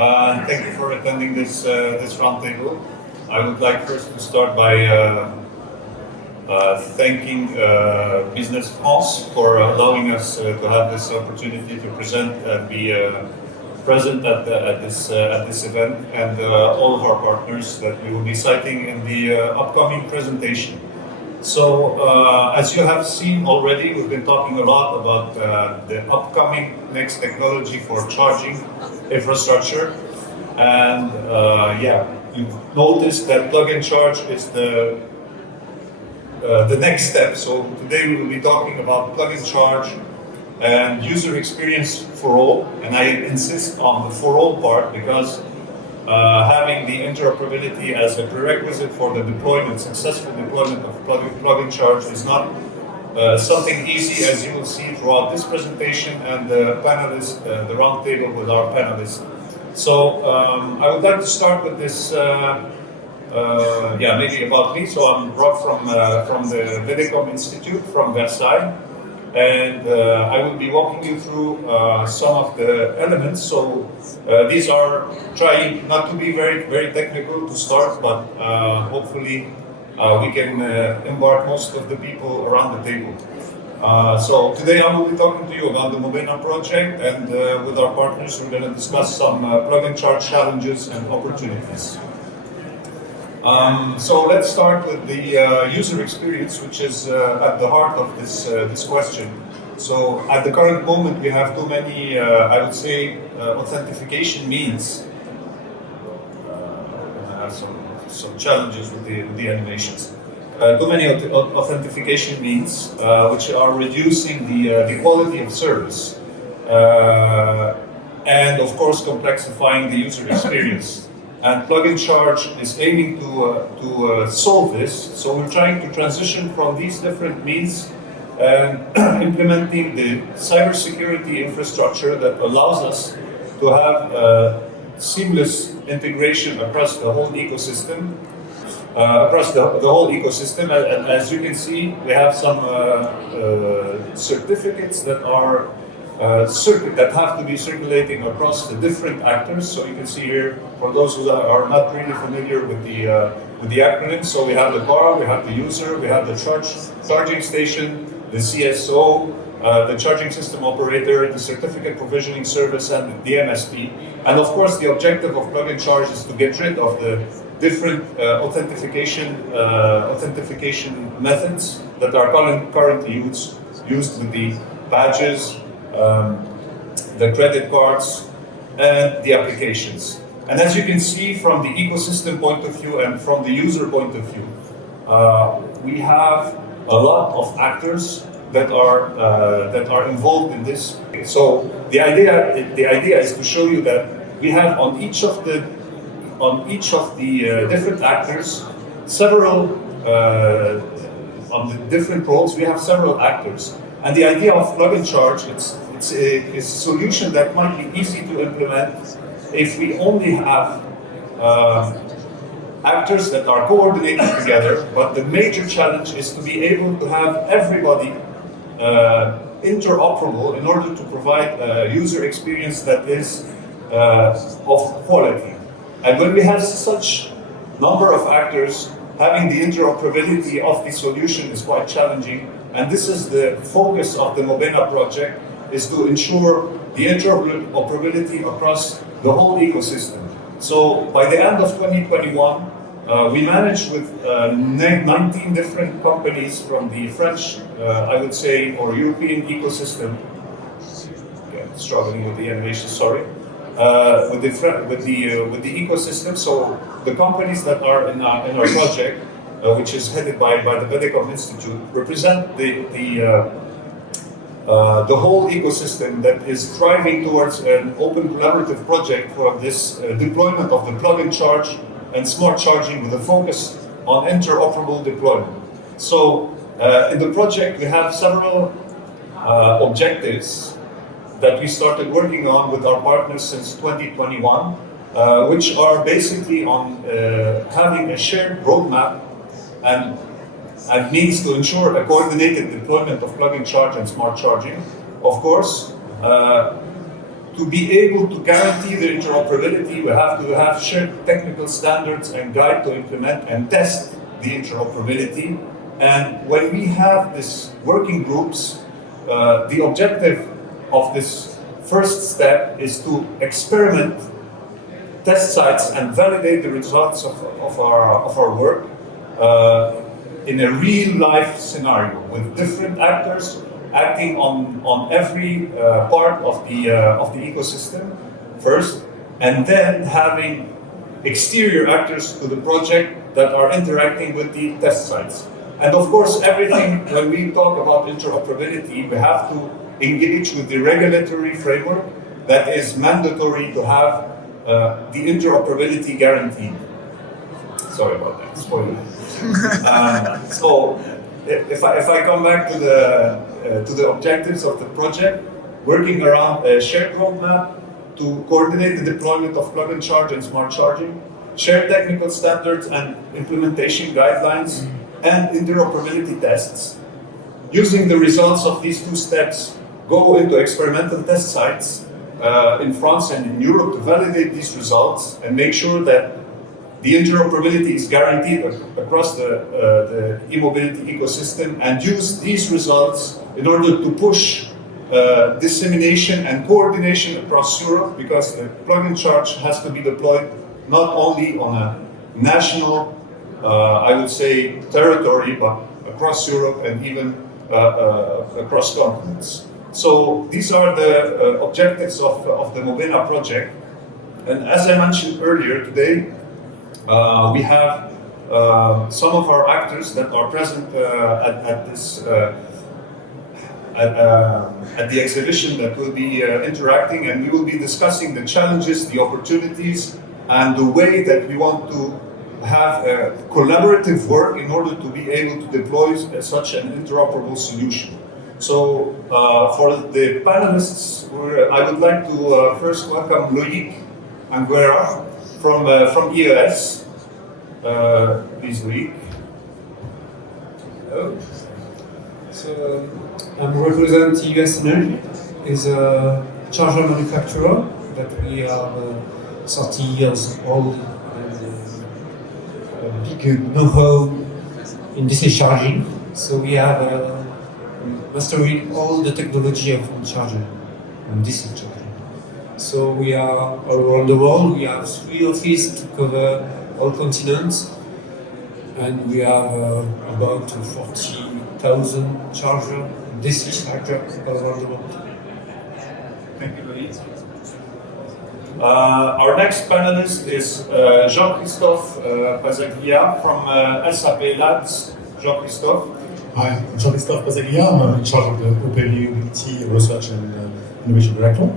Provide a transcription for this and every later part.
and thank you for attending this roundtable. I would like first to start by thanking Business France for allowing us to have this opportunity to present and be present at this event, and all of our partners that we will be citing in the upcoming presentation. So, as you have seen already, we've been talking a lot about the upcoming next technology for charging infrastructure, and you've noticed that plug-and-charge is the next step. So today we will be talking about plug-and-charge and user experience for all, and I insist on the for all part because having the interoperability as a prerequisite for the successful deployment of plug-and-charge is not something easy, as you will see throughout this presentation and the panelists, the roundtable with our panelists. So I would like to start with this, maybe about me. So I'm brought from the Vedecom Institute from Versailles, and I will be walking you through some of the elements. So these are trying not to be very, very technical to start, but hopefully we can embark most of the people around the table. So today I will be talking to you about the Mobena project, and with our partners we're going to discuss some plug-and-charge challenges and opportunities. So let's start with the user experience, which is at the heart of this question. So at the current moment, we have too many, I would say, authentication means. I have some challenges with the animations. Too many authentication means, which are reducing the quality of service, and of course complexifying the user experience. And plug-and-charge is aiming to solve this. So we're trying to transition from these different means and implementing the cybersecurity infrastructure that allows us to have seamless integration across the whole ecosystem. And as you can see, we have some certificates that are that have to be circulating across the different actors. So you can see here, for those who are not really familiar with the acronyms, so we have the bar, we have the user, we have the charging station, the CSO, the charging system operator, the certificate provisioning service, and the MSP. And of course, the objective of plug-and-charge is to get rid of the different authentication methods that are currently used with the badges, the credit cards, and the applications. And as you can see from the ecosystem point of view and from the user point of view, we have a lot of actors that are involved in this. So the idea is to show you that we have on each of the different actors several on the different roles. We have several actors. And the idea of plug-and-charge, it's a solution that might be easy to implement if we only have actors that are coordinated together. But the major challenge is to be able to have everybody interoperable in order to provide a user experience that is of quality. And when we have such number of actors, having the interoperability of the solution is quite challenging. And this is the focus of the Mobena project, is to ensure the interoperability across the whole ecosystem. So by the end of 2021, we managed with 19 different companies from the French, I would say, or European ecosystem. Yeah, struggling with the animation, sorry. With the ecosystem. So the companies that are in our project, which is headed by the Vedecom Institute, represent the whole ecosystem that is thriving towards an open collaborative project for this deployment of the plug-and-charge and smart charging with a focus on interoperable deployment. So in the project we have several objectives that we started working on with our partners since 2021, which are basically on having a shared roadmap and means to ensure a coordinated deployment of plug-and-charge and smart charging. Of course, to to be able to guarantee the interoperability, we have to have shared technical standards and guide to implement and test the interoperability. And when we have these working groups, the objective of this first step is to experiment, test sites, and validate the results of our work in a real-life scenario with different actors acting on every part of the ecosystem first, and then having exterior actors to the project that are interacting with the test sites. And of course, everything, when we talk about interoperability, we have to engage with the regulatory framework that is mandatory to have the interoperability guaranteed. Sorry about that, spoiler. So, if I come back to the objectives of the project, working around a shared roadmap to coordinate the deployment of plug-and-charge and smart charging, share technical standards and implementation guidelines, and interoperability tests. Using the results of these two steps, go into experimental test sites in France and in Europe to validate these results and make sure that the interoperability is guaranteed across the e-mobility ecosystem, and use these results in order to push dissemination and coordination across Europe, because the plug-and-charge has to be deployed not only on a national, I would say, territory, but across Europe and even across continents. So these are the objectives of the Mobena project. And as I mentioned earlier today, we have some of our actors that are present at this at the exhibition that will be interacting, and we will be discussing the challenges, the opportunities, and the way that we want to have collaborative work in order to be able to deploy such an interoperable solution. So for the panelists, I would like to first welcome Loïc Anguera from EVS. Please, Loïc. Hello. So I represent EVS Energy. Is a charger manufacturer that we are 30 years old and a big know-how in DC charging. So we have mastered all the technology of charging and DC charging. So we are all around the world. We have 3 offices to cover all continents, and we have about 40,000 chargers, DC chargers all around the world. Thank you, Loïc. Our next panelist is Jean-Christophe Pazaglia from SAP Labs. Jean-Christophe. Hi, I'm Jean-Christophe Pazaglia. I'm in charge of the Open Mobility Research and Innovation Director.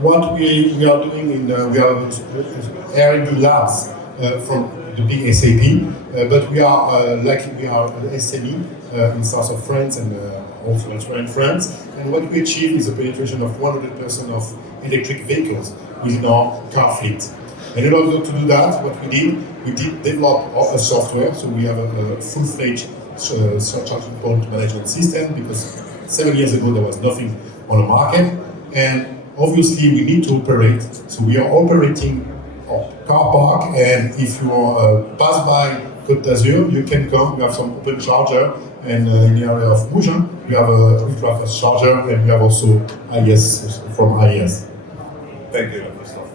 What we are doing we are airing the labs from the big SAP, but we are an SME in south of France and also elsewhere in France. And what we achieve is a penetration of 100% of electric vehicles within our car fleet. And in order to do that, what we did develop a software. So we have a full-fledged charging point management system, because 7 years ago there was nothing on the market. And obviously we need to operate. So we are operating our car park, and if you pass by Côte d'Azur, you can come. We have some open charger, and in the area of Mougins, we have a ultra-fast charger, and we have also IES from IES. Thank you, Jean-Christophe.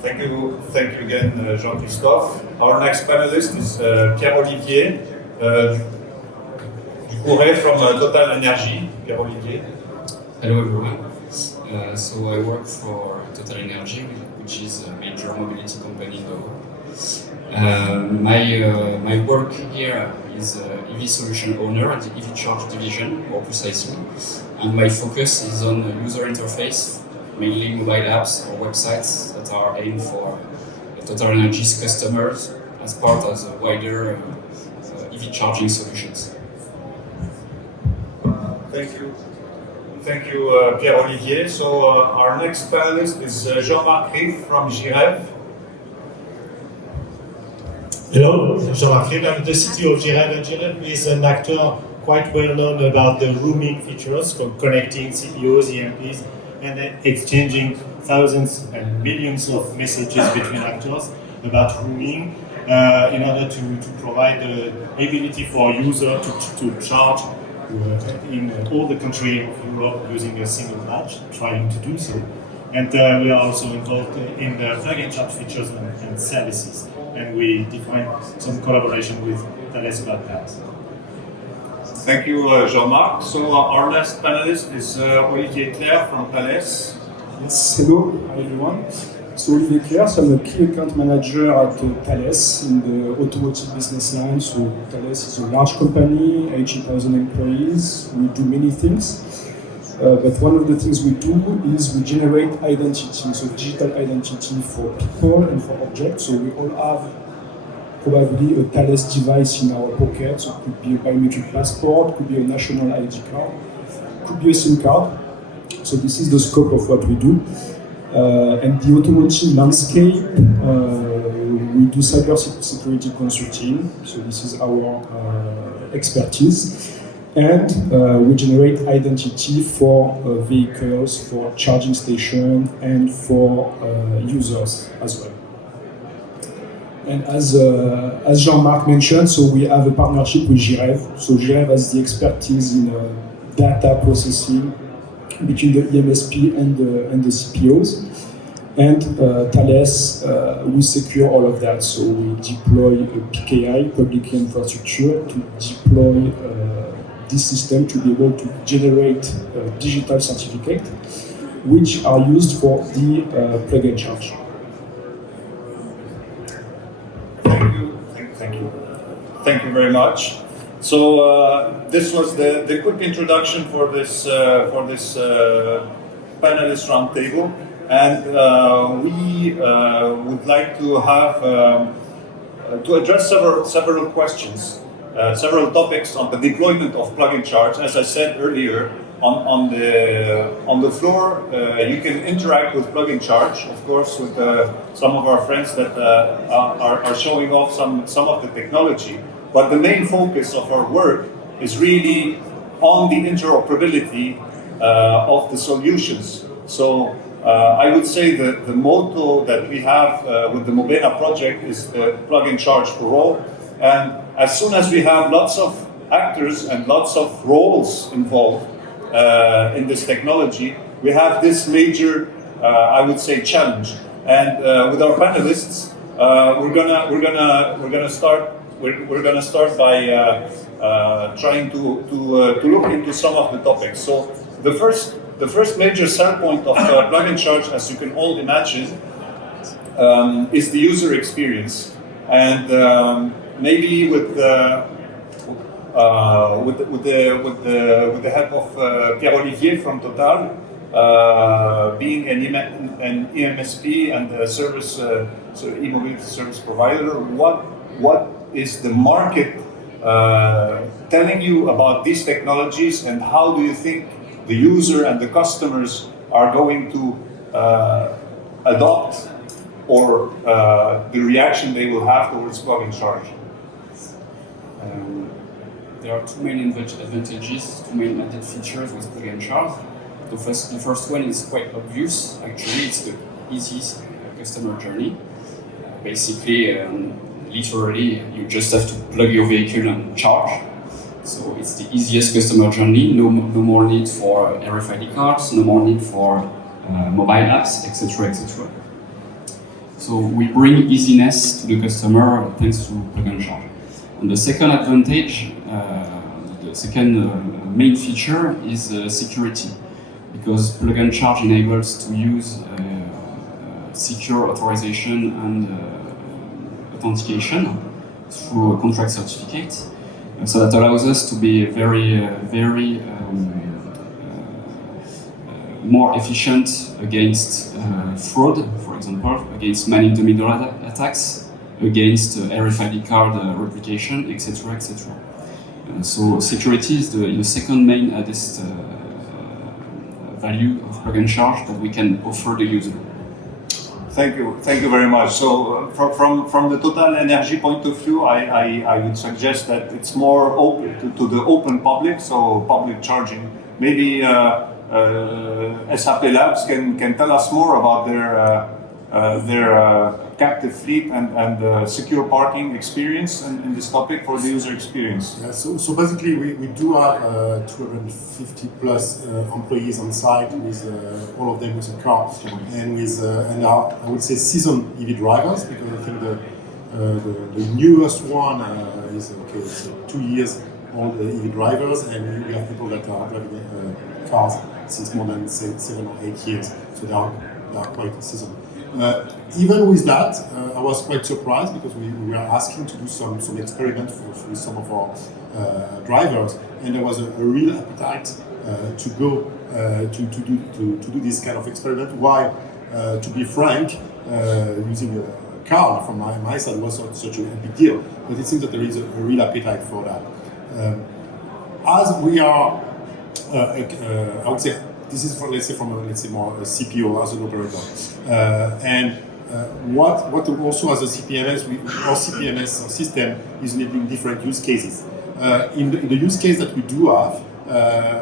Thank you again, Jean-Christophe. Our next panelist is Pierre-Olivier Gireve from Total Energy. Pierre-Olivier. Hello everyone. So I work for Total Energy, which is a major mobility company in the world. My work here is EV solution owner at the EV Charge division, more precisely. And my focus is on user interface, mainly mobile apps or websites that are aimed for Total Energy's customers as part of the wider EV charging solutions. Thank you. Thank you, Pierre-Olivier. So our next panelist is Jean-Marc Riff from Gireve. Hello, I'm Jean-Marc Riff. I'm the CTO of Gireve, and Gireve is an actor quite well known about the rooming features, connecting CPOs, EMPs, and exchanging thousands and millions of messages between actors about rooming in order to provide the ability for users to charge in all the countries of Europe using a single badge, trying to do so. And we are also involved in the plug-and-charge features and services. And we define some collaboration with Thales about that. Thank you, Jean-Marc. So our last panelist is Olivier Claire from Thales. Yes, hello, hi everyone. So Olivier Claire, so I'm a key account manager at Thales in the automotive business line. So Thales is a large company, 80,000 employees. We do many things. But one of the things we do is we generate identity, so digital identity for people and for objects. So we all have probably a Thales device in our pocket. So it could be a biometric passport, could be a national ID card, could be a SIM card. So this is the scope of what we do. And the automotive landscape, we do cyber security consulting. So this is our expertise. And we generate identity for vehicles, for charging stations, and for users as well. And as Jean-Marc mentioned, so we have a partnership with Gireve. So Gireve has the expertise in data processing between the EMSP and the CPOs. And Thales, we secure all of that. So we deploy a PKI, public key infrastructure, to deploy this system to be able to generate digital certificates, which are used for the plug-and-charge. Thank you very much. So this was the quick introduction for this panelist roundtable, and we would like to have to address several questions. Several topics on the deployment of plug-and-charge. As I said earlier, on the floor, you can interact with plug-and-charge, of course, with some of our friends that are showing off some of the technology. But the main focus of our work is really on the interoperability of the solutions. So I would say that the motto that we have with the Mobena project is plug-and-charge for all. And as soon as we have lots of actors and lots of roles involved in this technology, we have this major, I would say, challenge. And with our panelists, we're gonna start by trying to look into some of the topics. So the first major sell point of plug-and-charge, as you can all imagine, is the user experience. And maybe with the help of Pierre Olivier from Total, being an EMSP and a service, e-mobility service provider, what is the market telling you about these technologies, and how do you think the user and the customers are going to adopt, or the reaction they will have towards plug-and-charge? There are two main advantages, two main added features with plug-and-charge. The first one is quite obvious. Actually, it's the easiest customer journey. Basically, literally, you just have to plug your vehicle and charge. So it's the easiest customer journey. No more need for RFID cards, no more need for mobile apps, etc., etc. So we bring easiness to the customer thanks to plug-and-charge. And the second advantage, the second main feature is security, because plug-and-charge enables to use secure authorization and authentication through a contract certificate. So that allows us to be very more efficient against fraud, for example, against man-in-the-middle attacks, against RFID card replication, etc., etc. So security is the second main added value of plug-and-charge that we can offer the user. Thank you very much. So from the Total Energy point of view, I would suggest that it's more open to the open public, so public charging. Maybe SAP Labs can tell us more about their captive fleet and secure parking experience in this topic for the user experience. Yeah, so basically we do have 250 plus employees on site with all of them with a car and with and our, I would say seasoned EV drivers, because I think the newest one is it's 2 years old EV drivers, and we have people that are driving cars since more than 7 or 8 years, so they are quite seasoned. Even with that, I was quite surprised, because we were asking to do some experiments with some of our drivers, and there was a real appetite to go to do this kind of experiment. Why? To be frank, using a car from my side was not such a big deal, but it seems that there is a real appetite for that. As we are, I would say, this is from more a CPO as an operator, and what also as a CPMS, our CPMS system is enabling different use cases. In the use case that we do have,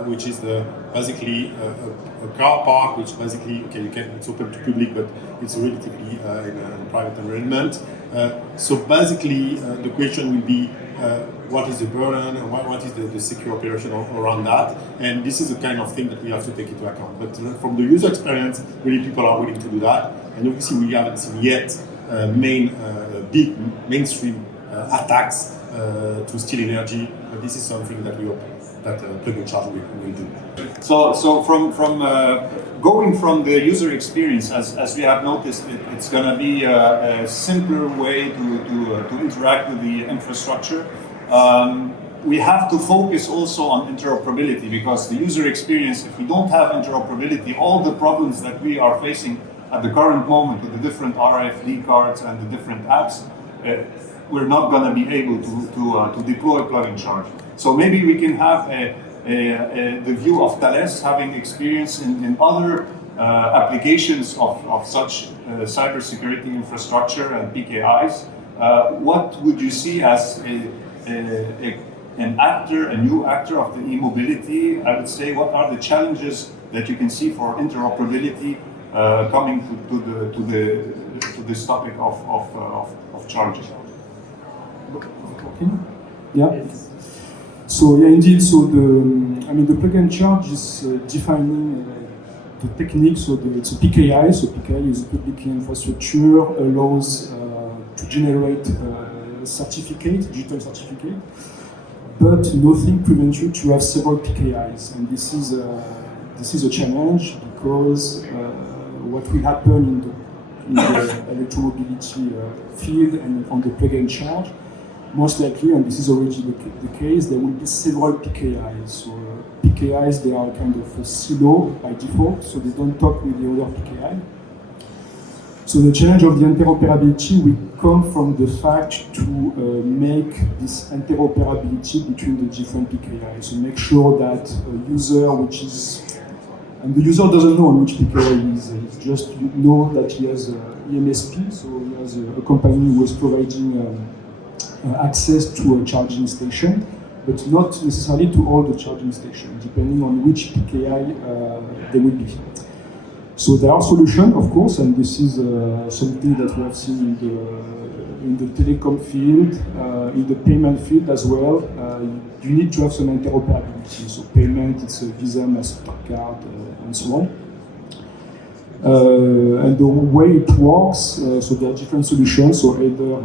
which is basically a car park, which basically it's open to public, but it's relatively in a private environment. So basically, the question will be, what is the burden, and what is the secure operation around that? And this is the kind of thing that we have to take into account. But from the user experience, really people are willing to do that. And obviously we haven't seen yet big mainstream attacks to steal energy. But this is something that we hope that plug&charge will do. So from going from the user experience, as we have noticed, it's going to be a simpler way to interact with the infrastructure. We have to focus also on interoperability, because the user experience, if we don't have interoperability, all the problems that we are facing at the current moment with the different RFID cards and the different apps, we're not going to be able to deploy plug-and-charge. So maybe we can have the view of Thales having experience in other applications of such cybersecurity infrastructure and PKIs. What would you see as a new actor of the e-mobility? I would say, what are the challenges that you can see for interoperability coming to this topic of charging? Okay. Yeah. So yeah, indeed. So the plug-and-charge is defining the technique. So it's a PKI. So PKI is a public key infrastructure, allows to generate certificate, digital certificate, but nothing prevents you to have several PKIs, and this is a challenge, because what will happen in the electromobility field and on the plug-and-charge, most likely, and this is already the case, there will be several PKIs. So PKIs, they are kind of a silo by default, so they don't talk with the other PKI. So the challenge of the interoperability will come from the fact to make this interoperability between the different PKIs. So make sure that a user and the user doesn't know on which PKI he is. It's just know that he has EMSP, so he has a company who is providing access to a charging station, but not necessarily to all the charging stations, depending on which PKI they will be. So there are solutions, of course, and this is something that we have seen in the telecom field, in the payment field as well. You need to have some interoperability. So payment, it's a Visa, MasterCard, and so on. And the way it works, so there are different solutions. So either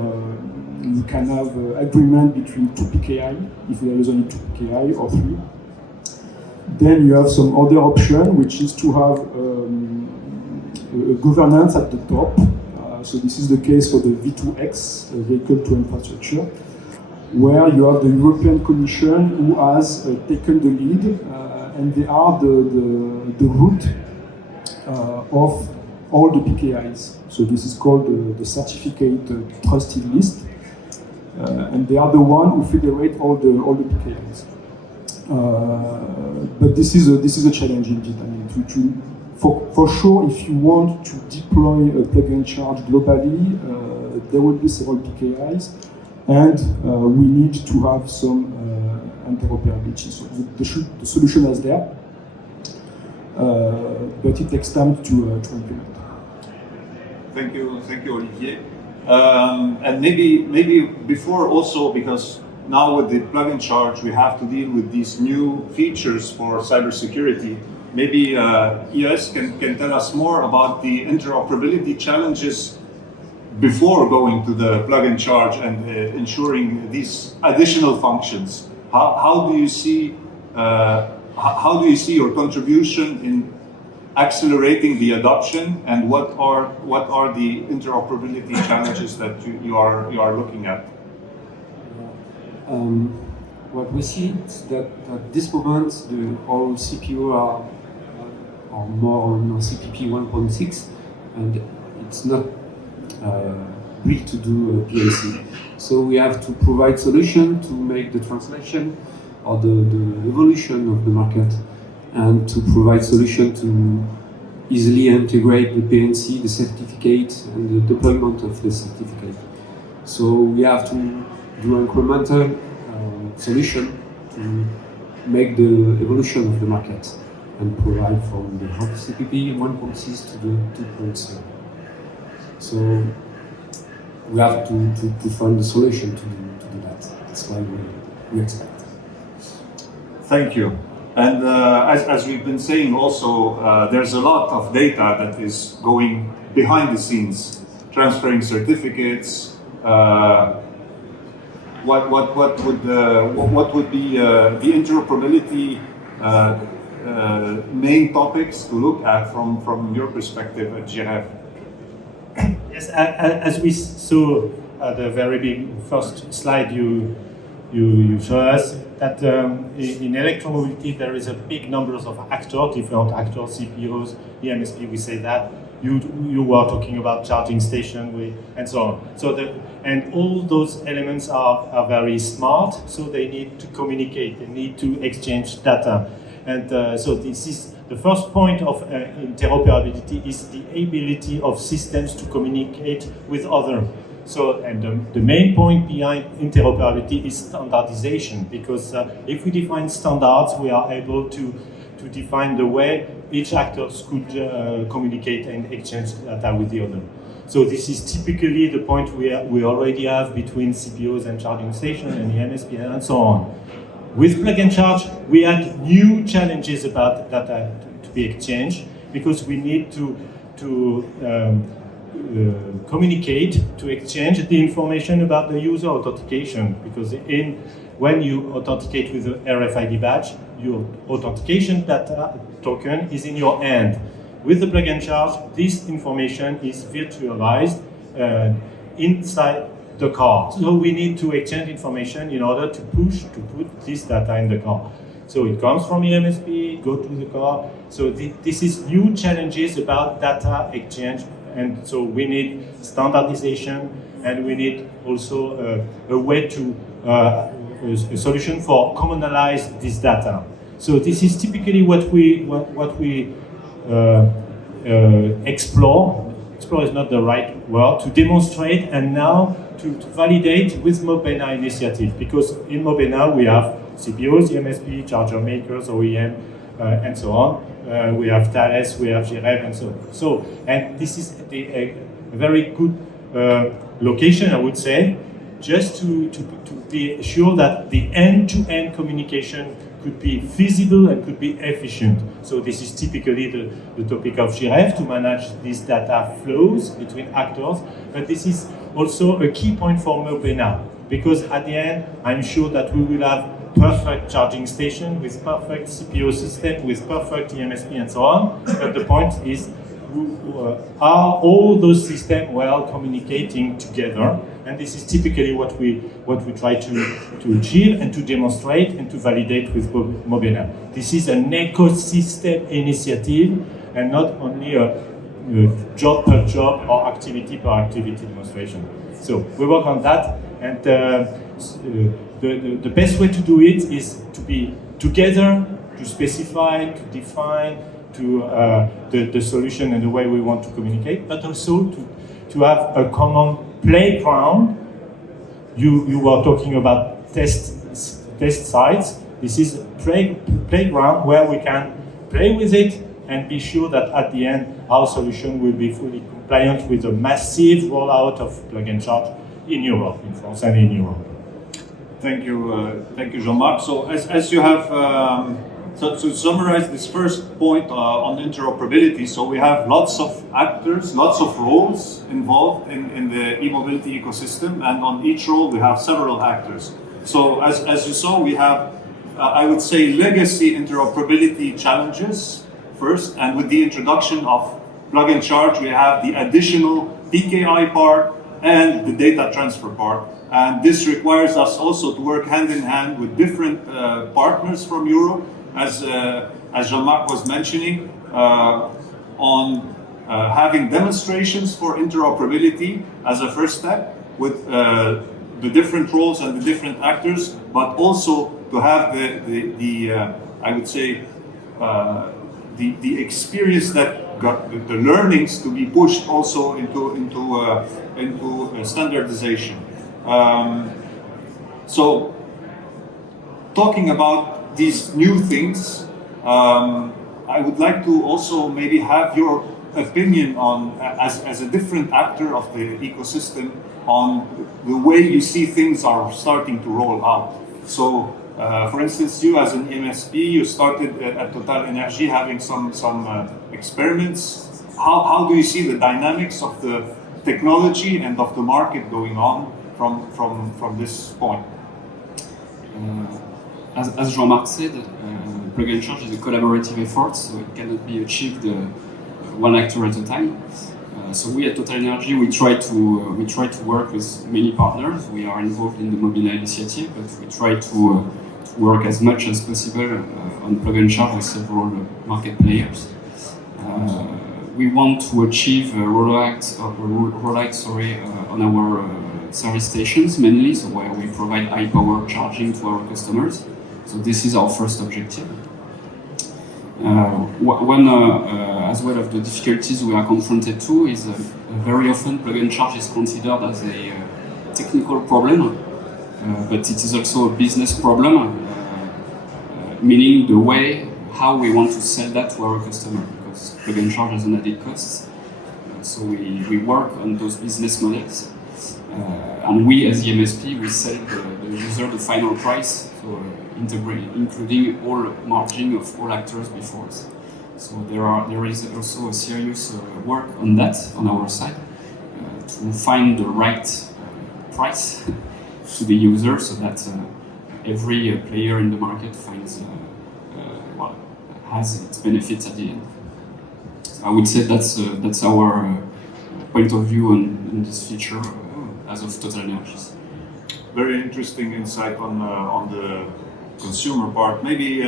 you can have agreement between two PKI, if there is only two PKI, or three. Then you have some other option, which is to have a governance at the top. So this is the case for the V2X, Vehicle to Infrastructure, where you have the European Commission who has taken the lead, and they are the root of all the PKIs. So this is called the certificate trusted list, and they are the one who federate all the PKIs. But this is a challenge indeed. I mean, for sure, if you want to deploy deploy a plug-and-charge globally, there will be several PKIs, and we need to have some interoperability. So the solution is there, but it takes time to implement. Thank you, Olivier. And maybe before also, because now with the plug-and-charge, we have to deal with these new features for cybersecurity. Maybe ES can tell us more about the interoperability challenges before going to the plug-and-charge and ensuring these additional functions. How do you see your contribution in accelerating the adoption, and what are the interoperability challenges that you are looking at? What we see is that at this moment all CPU are more on CPP 1.6, and it's not built to do a PLC. So we have to provide solution to make the translation or the evolution of the market, and to provide solution to easily integrate the PNC, the certificate, and the deployment of the certificate. So we have to do incremental solution to make the evolution of the market and provide from the CPP 1.6 to the 2.0. So we have to find the solution to do that. That's why we expect. Thank you. And as we've been saying also, there's a lot of data that is going behind the scenes, transferring certificates. What would be the interoperability main topics to look at from your perspective at Gireve? Yes, as we saw at the very big first slide you show us, that in electromobility there is a big numbers of actors, different actors, CPOs, EMSP, we say that. You were talking about charging station and so on. So and all those elements are very smart, so they need to communicate, they need to exchange data. And so this is the first point of interoperability, is the ability of systems to communicate with others. So, and the main point behind interoperability is standardization, because if we define standards, we are able to define the way each actor could communicate and exchange data with the other. So this is typically the point we already have between CPOs and charging stations and EMSP and so on. With plug-and-charge, we had new challenges about data to be exchanged, because we need to communicate, to exchange the information about the user authentication, because when you authenticate with the RFID badge, your authentication data token is in your hand. With the plug-and-charge, this information is virtualized inside the car. So we need to exchange information in order to put this data in the car. So it comes from EMSP, go to the car. So this is new challenges about data exchange, and so we need standardization, and we need also a way to a solution for commonalize this data. So this is typically what we explore. Explore is not the right word, to demonstrate and now to validate with Mobena initiative, because in Mobena we have CPOs, EMSP, charger makers, OEM, and so on. We have Thales, we have Gireve, and so on. So, and this is a very good location, I would say, just to be sure that the end-to-end communication could be feasible and could be efficient. So this is typically the topic of Gireve, to manage these data flows between actors. But this is also a key point for Mobena, because at the end, I'm sure that we will have perfect charging station with perfect CPO system, with perfect EMSP and so on. But the point is, are all those systems well communicating together? And this is typically what we try to achieve and to demonstrate and to validate with Mobena. This is an ecosystem initiative and not only a job per job or activity per activity demonstration. So we work on that, and the best way to do it is to be together, to specify, to define, the solution and the way we want to communicate, but also to have a common playground. You were talking about test sites. This is a playground where we can play with it and be sure that at the end our solution will be fully compliant with a massive rollout of plug-and-charge in Europe, in France and in Europe. Thank you, Jean-Marc. So as you have, so to summarize this first point on interoperability, so we have lots of actors, lots of roles involved in the e-mobility ecosystem, and on each role we have several actors. So as you saw, we have, I would say, legacy interoperability challenges first, and with the introduction of plug-and-charge, we have the additional PKI part and the data transfer part. And this requires us also to work hand in hand with different partners from Europe, as Jean-Marc was mentioning, on having demonstrations for interoperability as a first step with the different roles and the different actors, but also to have I would say, the experience that got the learnings to be pushed also into standardization. So, talking about these new things, I would like to also maybe have your opinion on, as a different actor of the ecosystem, on the way you see things are starting to roll out. So, for instance, you as an MSP, you started at Total Energy having some experiments. How do you see the dynamics of the technology and of the market going on from this point? As Jean-Marc said, plug-and-charge is a collaborative effort, so it cannot be achieved one actor at a time. So we at Total Energy, we try to work with many partners. We are involved in the Mobena initiative, but we try to work as much as possible on plug-and-charge with several market players. We want to achieve a rollout on our service stations mainly, so where we provide high power charging to our customers. So this is our first objective. One as well of the difficulties we are confronted to is very often plug-and-charge is considered as a technical problem, but it is also a business problem, meaning the way how we want to sell that to our customer, because plug-and-charge has an added cost. So we work on those business models, and we as the MSP, we sell the user the final price, so including all margin of all actors before us. So there is also a serious work on that on our side to find the right price to the user, so that every player in the market finds has its benefits at the end. I would say that's our point of view on this feature as of Total Energies. Very interesting insight on the consumer part. Maybe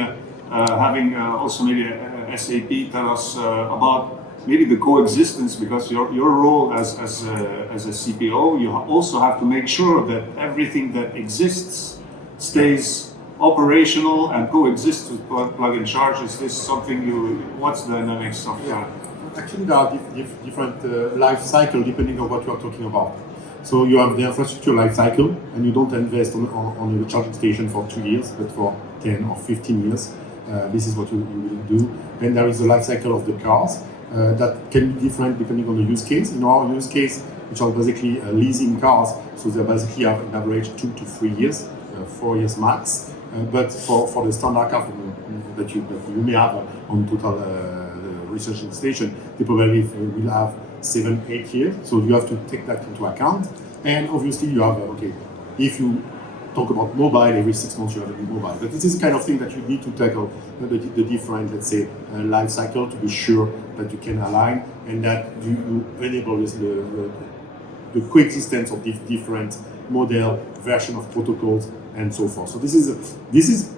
having also maybe SAP tell us about maybe the coexistence, because your role as a CPO, you also have to make sure that everything that exists stays operational and coexists with plug-and-charge. Is this something what's the dynamics of that? Yeah, actually there are different life cycle depending on what you are talking about. So you have the infrastructure life cycle, and you don't invest on a charging station for 2 years, but for 10 or 15 years. This is what you will do. Then there is the life cycle of the cars that can be different depending on the use case. In our use case, which are basically leasing cars, so they basically have an average 2 to 3 years, 4 years max. But for the standard car that you may have on Total research station, they probably will have 7-8 years. So you have to take that into account. And obviously you have, if you talk about mobile, every 6 months you have a new mobile. But this is the kind of thing that you need to tackle the different, let's say, life cycle to be sure that you can align and that you enable the coexistence of these different model, version of protocols, and so forth. So this is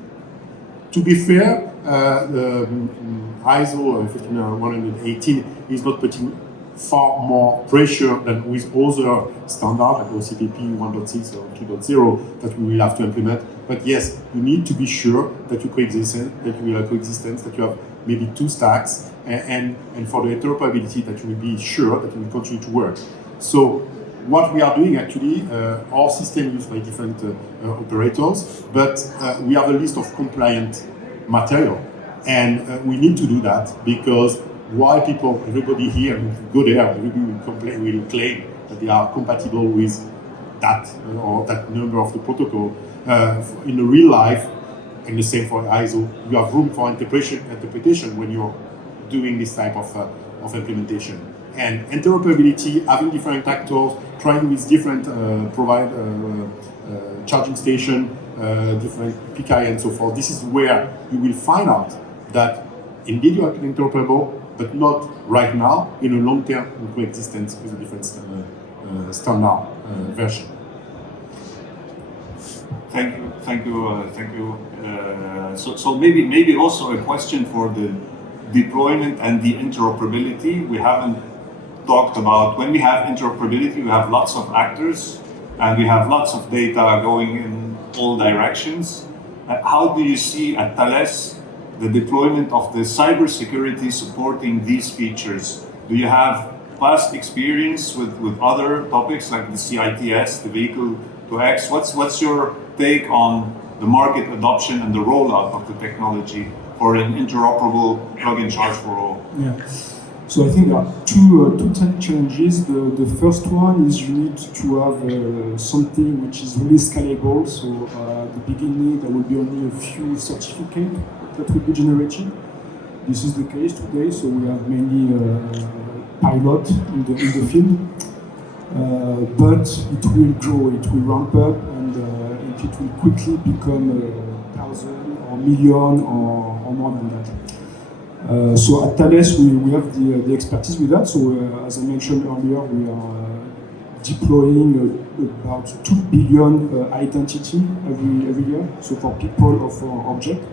to be fair, the ISO 15118 is not putting far more pressure than with other standards like OCPP 1.6 or 2.0 that we will have to implement. But yes, you need to be sure that you coexistence, that you have maybe 2 stacks, and for the interoperability that you will be sure that it will continue to work. So what we are doing actually, our system used by different operators, but we have a list of compliant material. And we need to do that because why everybody here will go there, everybody will claim that they are compatible with that or that number of the protocol. In the real life, and the same for ISO, you have room for interpretation when you're doing this type of implementation. And interoperability, having different actors, trying with different charging station, different PKI and so forth, this is where you will find out that indeed you are interoperable, but not right now, in a long-term coexistence with a different standard version. Thank you. So maybe also a question for the deployment and the interoperability. We haven't talked about, when we have interoperability, we have lots of actors and we have lots of data going in all directions. How do you see at Thales the deployment of the cybersecurity supporting these features? Do you have past experience with other topics like the CITS, the vehicle to X? What's your take on the market adoption and the rollout of the technology for an interoperable plug-and-charge for all? Yeah. So I think there are two challenges. The first one is you need to have something which is really scalable. So at the beginning there will be only a few certificates that will be generated. This is the case today. So we have many pilot in the field, but it will grow, it will ramp up, and it will quickly become 1,000 or million or more than that. So at Thales, we have the expertise with that. So as I mentioned earlier, we are deploying about 2 billion identity every year. So for people or for object.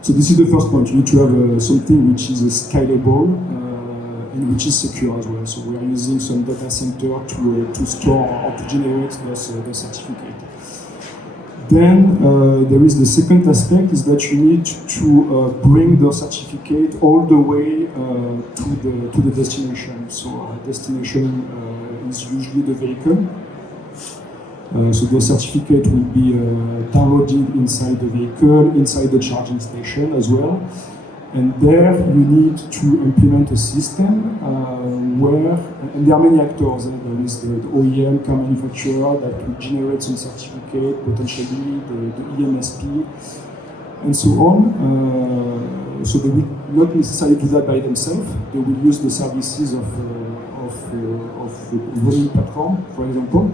So this is the first point. You need to have something which is scalable and which is secure as well. So we are using some data center to store or to generate the certificate. Then there is the second aspect, is that you need to bring the certificate all the way to the destination. So destination is usually the vehicle. So the certificate will be downloaded inside the vehicle, inside the charging station as well. And there you need to implement a system where, and there are many actors. There is the OEM, car manufacturer, that will generate some certificate, potentially the EMSP, and so on. So they will not necessarily do that by themselves. They will use the services of the volume platform, for example.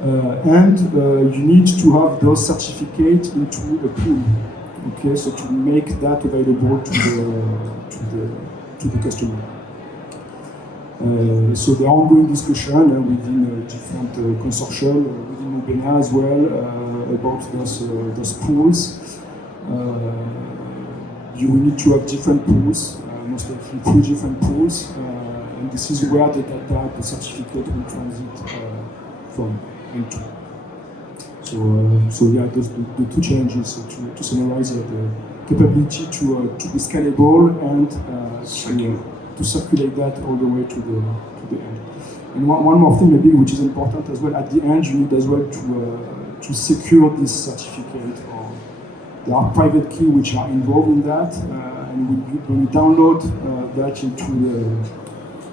And you need to have those certificates into a pool. Okay, so to make that available to the customer. So there are ongoing discussion within different consortium, within Mobena as well, about those pools. You will need to have different pools, most likely 3 different pools, and this is where the data, the certificate will transit from and to. So yeah, the 2 challenges. So to summarize, the capability to be scalable and to circulate that all the way to the end. And one more thing maybe, which is important as well, at the end you need as well to secure this certificate. There are private keys which are involved in that, and when you download that into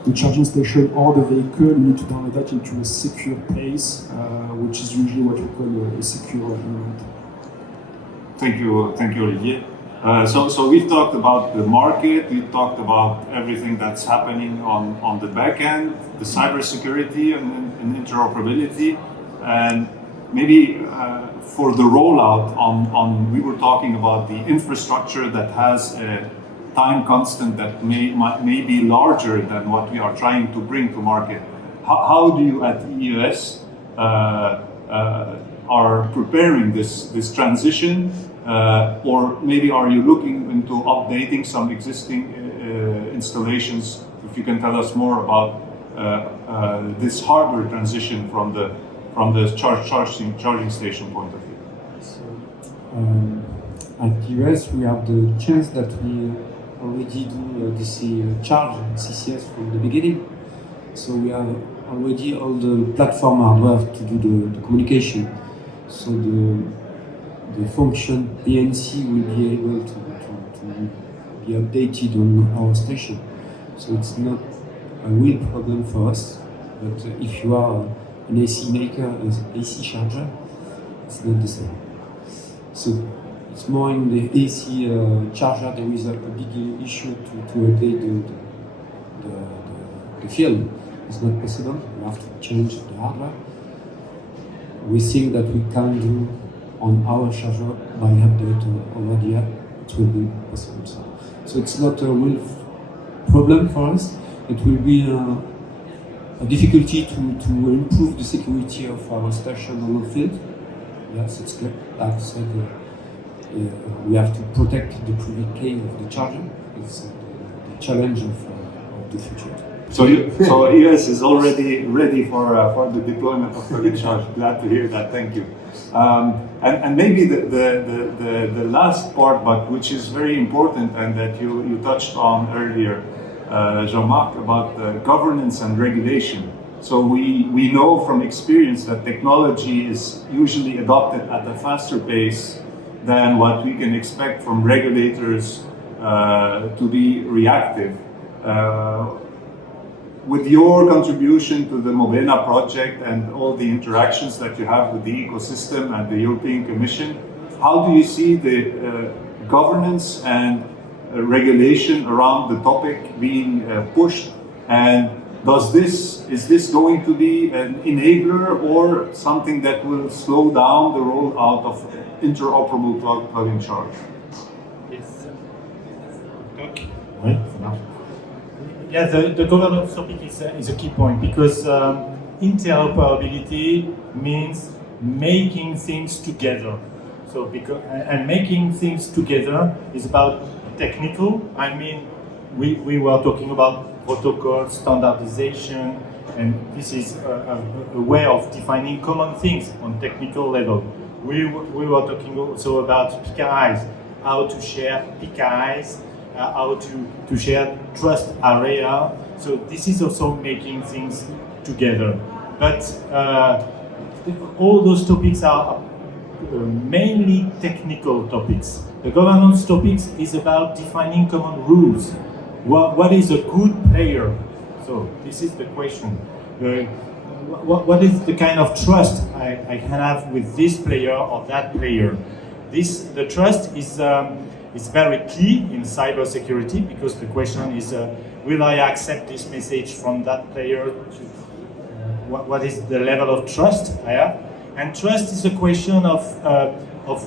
the charging station or the vehicle, you need to download that into a secure place, which is usually what we call a secure environment. Thank you, Olivier. So we've talked about the market, we've talked about everything that's happening on the back end, the cybersecurity and interoperability, and maybe for the rollout we were talking about the infrastructure that has a time constant that may be larger than what we are trying to bring to market. How do you at EVS are preparing this transition, or maybe are you looking into updating some existing installations? If you can tell us more about this hardware transition from the charging station point of view. So, at EVS, we have the chance that we already do DC charge CCS from the beginning. So we have already all the platform hardware to do the communication. So the function PNC will be able to be updated on our station. So it's not a real problem for us. But if you are an AC maker, an AC charger, it's not the same. So it's more in the AC charger there is a big issue to update the field. It's not possible. We have to change the hardware. We think that we can do on our charger by update over the app. It will be possible. So it's not a real problem for us. It will be a difficulty to improve the security of our station on the field. Yes, it's clear. Like I said, we have to protect the private key of the charger. It's the challenge of the future. So EVS is already ready for the deployment of plug&charge. Glad to hear that. Thank you. And maybe the last part, but which is very important and that you touched on earlier, Jean-Marc, about governance and regulation. So we know from experience that technology is usually adopted at a faster pace than what we can expect from regulators to be reactive. With your contribution to the Mobena project and all the interactions that you have with the ecosystem and the European Commission, how do you see the governance and regulation around the topic being pushed? And is this going to be an enabler or something that will slow down the rollout of interoperable plug-and-charge? Yes. Yeah, the governance topic is a key point because interoperability means making things together. So and making things together is about technical. I mean, we were talking about protocol standardization, and this is a way of defining common things on technical level. We were talking also about PKIs, how to share PKIs, how to share trust area. So this is also making things together. But all those topics are mainly technical topics. The governance topics is about defining common rules. What is a good player? So this is the question. What is the kind of trust I can have with this player or that player? The trust is very key in cybersecurity because the question is, will I accept this message from that player? What is the level of trust I have? And trust is a question of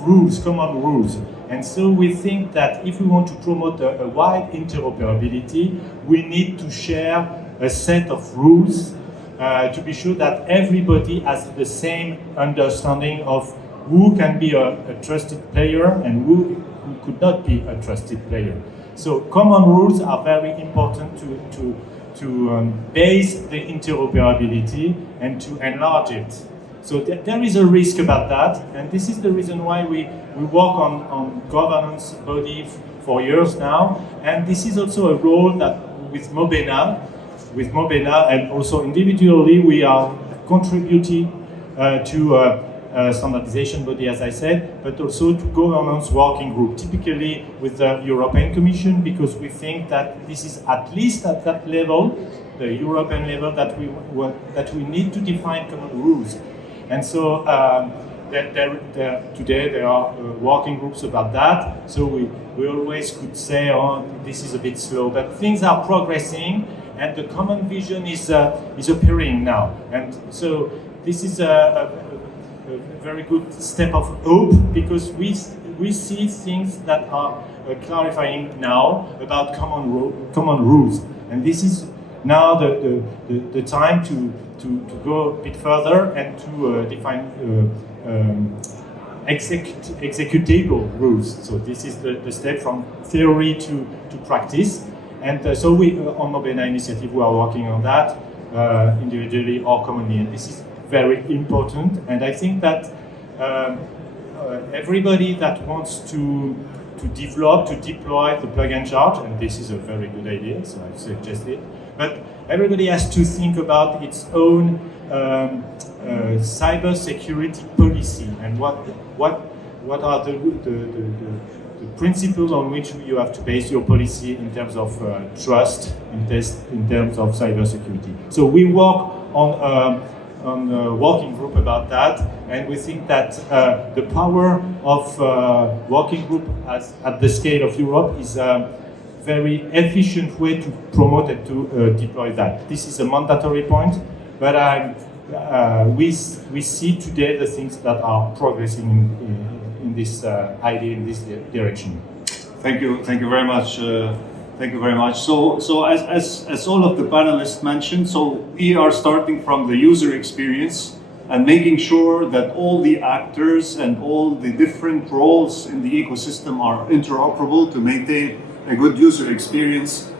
rules, common rules. And so we think that if we want to promote a wide interoperability, we need to share a set of rules to be sure that everybody has the same understanding of who can be a trusted player and who could not be a trusted player. So common rules are very important to base the interoperability and to enlarge it. So there is a risk about that, and this is the reason why we work on governance body for years now, and this is also a role that with Mobena and also individually we are contributing to a standardization body, as I said, but also to governance working group, typically with the European Commission, because we think that this is at least at that level, the European level, that we need to define common rules. And so today there are working groups about that. So we always could say, oh, this is a bit slow, but things are progressing, and the common vision is appearing now. And so this is a very good step of hope because we see things that are clarifying now about common rules, and this is now the time to go a bit further and to define executable rules. So this is the step from theory to practice. And so we, on Mobena initiative, we are working on that individually or commonly. And this is very important. And I think that everybody that wants to develop, to deploy the plug and charge, and this is a very good idea, so I suggest it. But everybody has to think about its own cyber security policy and what are the principles on which you have to base your policy in terms of trust, in terms of cyber security. So we work on a working group about that, and we think that the power of working group at the scale of Europe is a very efficient way to promote and to deploy that. This is a mandatory point, but we see today the things that are progressing in this idea, in this direction. Thank you very much. Thank you very much. So as all of the panelists mentioned, so we are starting from the user experience and making sure that all the actors and all the different roles in the ecosystem are interoperable to maintain a good user experience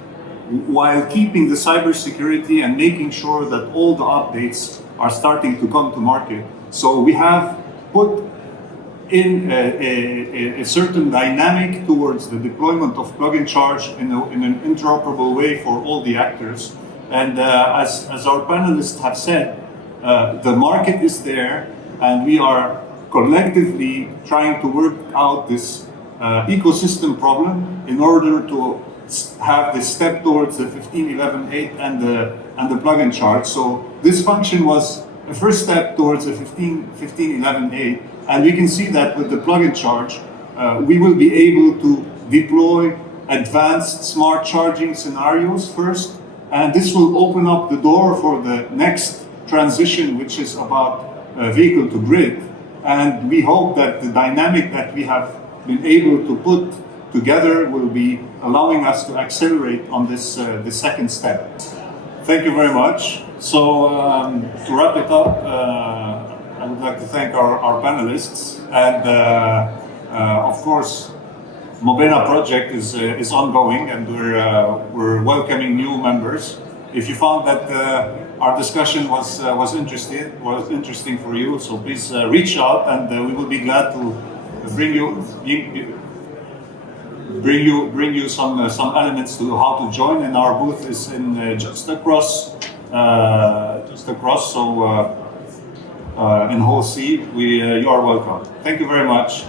while keeping the cybersecurity and making sure that all the updates are starting to come to market. So we have put in a certain dynamic towards the deployment of plug-and-charge in an interoperable way for all the actors. And as our panelists have said, the market is there, and we are collectively trying to work out this ecosystem problem in order to have this step towards the 15.11.8 and the plug-and-charge. So this function was a first step towards the 15.11.8. And we can see that with the plug-and-charge, we will be able to deploy advanced smart charging scenarios first, and this will open up the door for the next transition, which is about vehicle to grid. And we hope that the dynamic that we have been able to put together will be allowing us to accelerate on this the second step. Thank you very much. So to wrap it up, I would like to thank our panelists, and of course, Mobena project is ongoing, and we're welcoming new members. If you found that our discussion was interesting for you, so please reach out, and we will be glad to bring you some elements to how to join. And our booth is in just across. So in Hall C, you are welcome. Thank you very much.